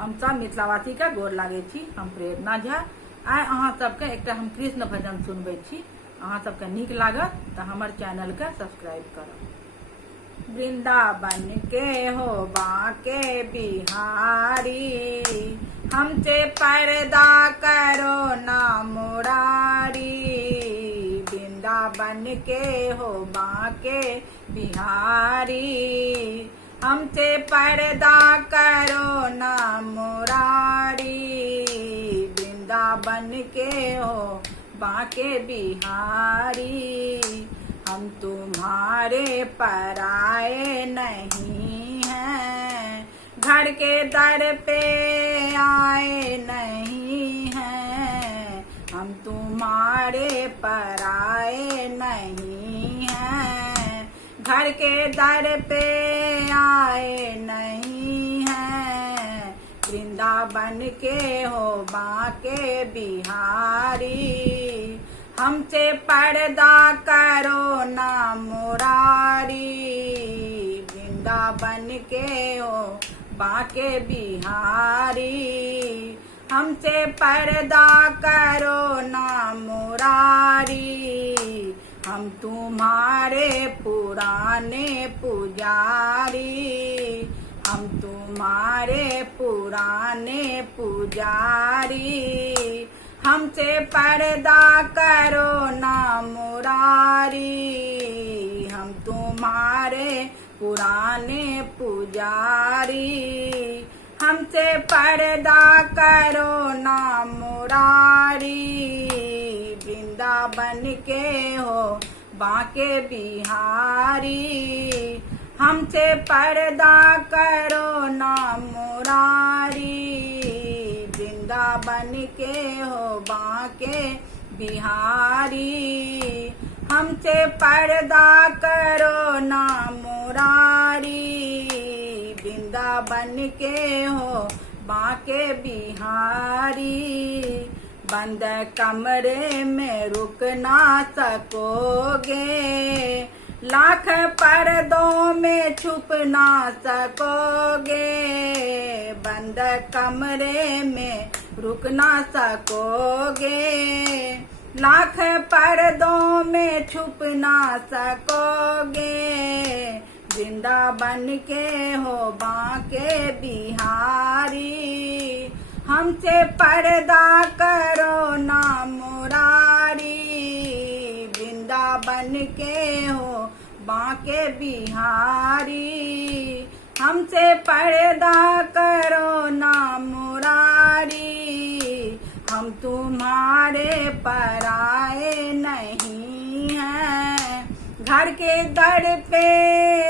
हम सब मिथिलावासी के गोर लागे छी। हम प्रेरणा झा। आइ अहाँ सबके एकटा हम कृष्ण भजन सुनबै छी। अहाँ सबके नीक लागत तो हमर चैनल के सब्सक्राइब करब। वृंदावन के हो बाके बिहारी, हमसे पर्दा करो ना मुरारी। वृंदावन के हो बाके बिहारी, हमसे पर्दा करो ना मुरारी। वृंदावन के हो बाके बिहारी, हम तुम्हारे पराए नहीं हैं। घर के दर पे आए नहीं हैं, हम तुम्हारे पराए नहीं हैं। घर के दर पे आए नहीं हैं। वृंदावन के हो बाके बिहारी, हमसे पर्दा करो ना मुरारी। वृंदावन के हो बाके बिहारी, हमसे पर्दा करो ना मुरारी। हम तुम्हारे पुराने पुजारी, हम तुम्हारे पुराने पुजारी। हमसे पर्दा करो ना मुरारी। हम तुम्हारे पुराने पुजारी, हमसे पर्दा करो ना मुरारी। वृंदावन के हो बाके बिहारी, हमसे पर्दा करो ना मुरारी। वृंदावन के हो बाके बिहारी, हमसे पर्दा करो ना मुरारी। वृंदावन के हो बाके बिहारी, बंद कमरे में रुक ना सकोगे। लाख पर्दों में छुप ना सकोगे। बंद कमरे में रुक ना सकोगे। लाख पर्दों में छुप ना सकोगे। वृंदावन के हो बाके बिहारी, हमसे पर्दा करो ना मुरारी। वृंदावन के हो बाके बिहारी, हमसे पर्दा करो ना मुरारी। हम तुम्हारे पराए नहीं हैं, घर के दर पे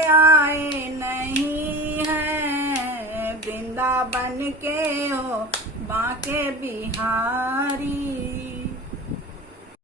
आए नहीं हैं। वृंदावन के हो बाके बिहारी।